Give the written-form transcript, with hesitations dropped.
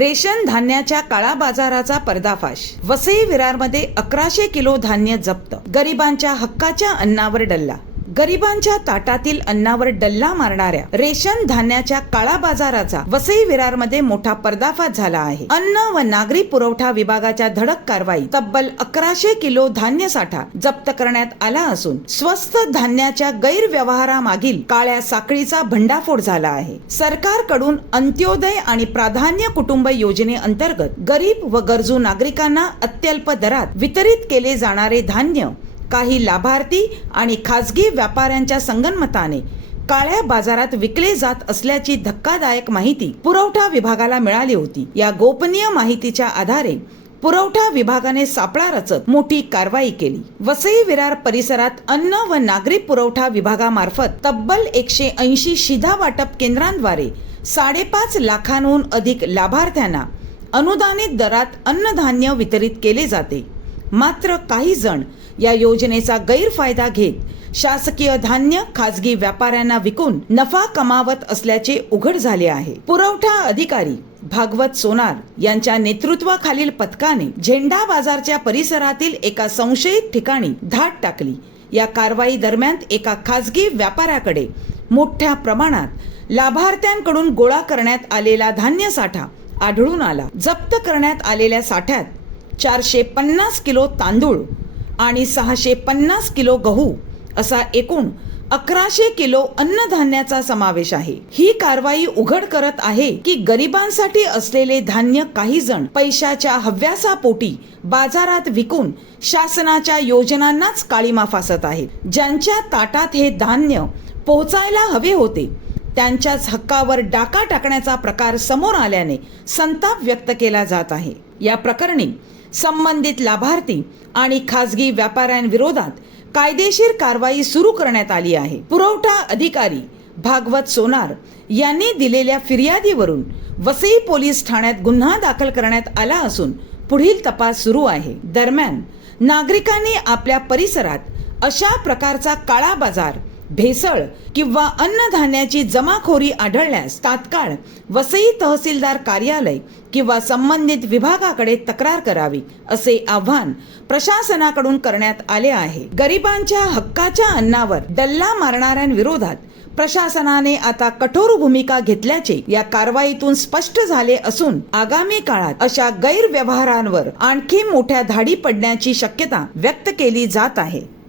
Ration धान्याच्या काळा बाजाराचा पर्दाफाश. वसई विरारमध्ये 1100 किलो धान्य जप्त. गरिबांच्या हक्काच्या अन्नावर डल्ला. गरिबांच्या ताटातील अन्नावर डल्ला मारणाऱ्या रेशन धान्याच्या काळा बाजाराचा वसई विरारमध्ये मोठा पर्दाफाश झाला आहे. अन्न व नागरी पुरवठा विभागाच्या धडक कारवाई तब्बल 1100 किलो धान्य साठा जप्त करण्यात आला असून स्वस्त धान्याच्या गैरव्यवहारामागील काळ्या साखळीचा भंडाफोड झाला आहे. सरकारकडून अंत्योदय आणि प्राधान्य कुटुंब योजनेअंतर्गत गरीब व गरजू नागरिकांना अत्यल्प दरात वितरित केले जाणारे धान्य काही लाभार्थी आणि खासगी व्यापाऱ्यांच्या संगनमताने काळ्या बाजारात विकले जात असल्याची धक्कादायक माहिती पुरवठा विभागाला मिळाली होती. या गोपनीय माहितीच्या आधारे पुरवठा विभागाने सापळा रचत मोठी कारवाई केली. वसई विरार परिसरात अन्न व नागरी पुरवठा विभागामार्फत तब्बल 180 शिधा वाटप केंद्रांद्वारे 5.5 लाखांहून अधिक लाभार्थ्यांना अनुदानित दरात अन्नधान्य वितरित केले जाते. मात्र काही जण या योजनेचा गैरफायदा घेत शासकीय धान्य खासगी व्यापाऱ्यांना विकून नफा कमावत असल्याचे उघड झाले आहे. पुरवठा अधिकारी भागवत सोनार यांच्या नेतृत्वाखालील पथकाने झेंडा बाजारच्या परिसरातील एका संशयित ठिकाणी धाड टाकली. या कारवाई दरम्यान एका खासगी व्यापाऱ्याकडे मोठ्या प्रमाणात लाभार्थ्यांकडून गोळा करण्यात आलेला धान्य साठा आढळून आला. जप्त करण्यात आलेल्या साठ्यात 450 किलो तांदूळ आणि 650 किलो गहू असा एकूण 1100 किलो अन्नधान्याचा समावेश आहे. ही कारवाई उघड करत आहे की गरिबांसाठी असलेले धान्य काही जण पैशाच्या हव्यासापोटी बाजारात विकून शासनाच्या योजनांनाच काळीमा फासत आहेत. ज्यांच्या ताटात हे धान्य पोहोचायला हवे होते त्यांच्याच हक्कावर डाका टाकण्याचा प्रकार समोर आल्याने संताप व्यक्त केला जात आहे. या प्रकरणी संबंधित लाभार्थी आणि खासगी व्यापाऱ्यांविरोधात कायदेशीर कारवाई सुरू करण्यात आली आहे. पुरवठा अधिकारी भागवत सोनार यांनी दिलेल्या फिर्यादीवरून वसई पोलीस ठाण्यात गुन्हा दाखल करण्यात आला असून पुढील तपास सुरू आहे. दरम्यान नागरिकांनी आपल्या परिसरात अशा प्रकारचा काळा बाजार, भेसळ किंवा अन्नधान्याची जमाखोरी आढळल्यास तात्काळ वसई तहसीलदार कार्यालय किंवा संबंधित विभागाकडे तक्रार करावी असे आवाहन प्रशासनाकडून करण्यात आले आहे. गरिबांच्या हक्काच्या अन्नावर डल्ला मारणाऱ्यांविरोधात प्रशासनाने आता कठोर भूमिका घेतल्याचे या कारवाईतून स्पष्ट झाले असून आगामी काळात अशा गैरव्यवहारांवर आणखी मोठ्या धाडी पडण्याची शक्यता व्यक्त केली जात आहे.